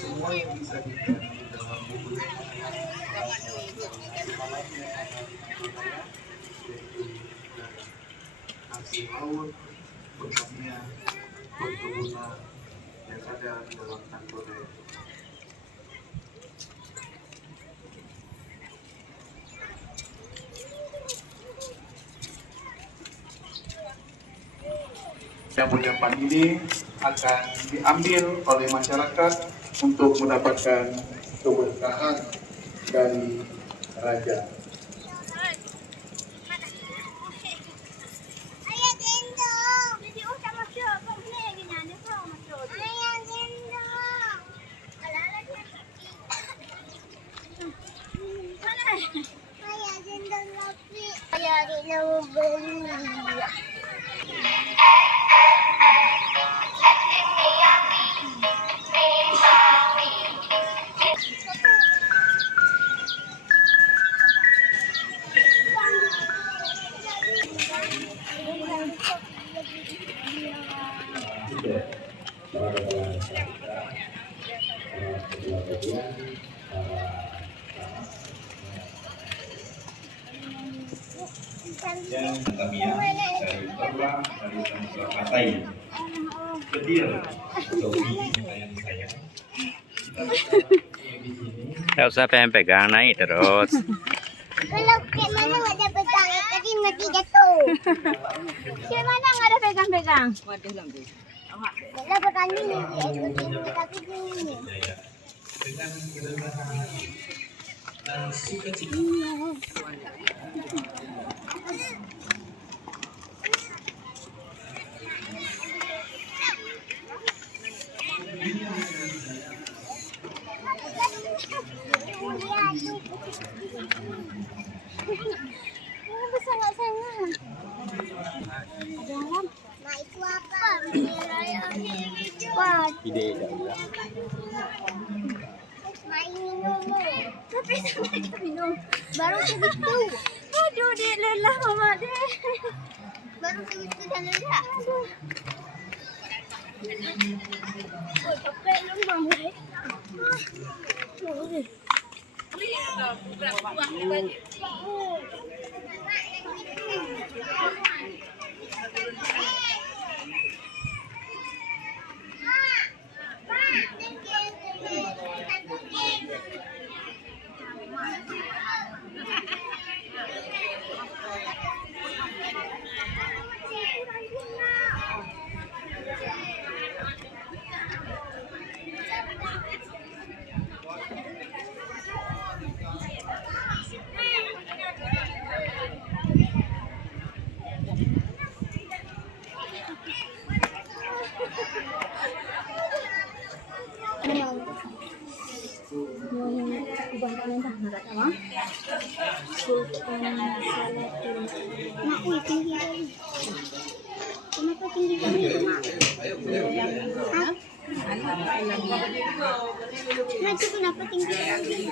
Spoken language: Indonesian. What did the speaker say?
Semua yang disajikan di dalam buku hasil laut, pertanian, perkebunan yang ada di dalam kantor. Yang ucapan ini akan diambil oleh masyarakat untuk mendapatkan keberkahan dari raja. yang Tamiya dari Torla dari Tanjung Pantai Kedir Jogi yang saya Gak usah pegang, naik terus. Kalau kayak mana nggak ada pegang, tadi mati jatuh. Kayak mana nggak ada pegang-pegang? Kalau pegang ini, tapi ini. dengan kerendahan dan sukacita. Bisa nggak sana? Ada alam. Nah itu apa? Wah. Ide dah. Main minum. Tapi saya minum. Baru segitu. Aduh, dek lelah mama dek. Baru segitu dah lelah. Aduh. Oh, capek lu mama dek. Kenapa tinggi kali? Nanti kenapa tinggi kali?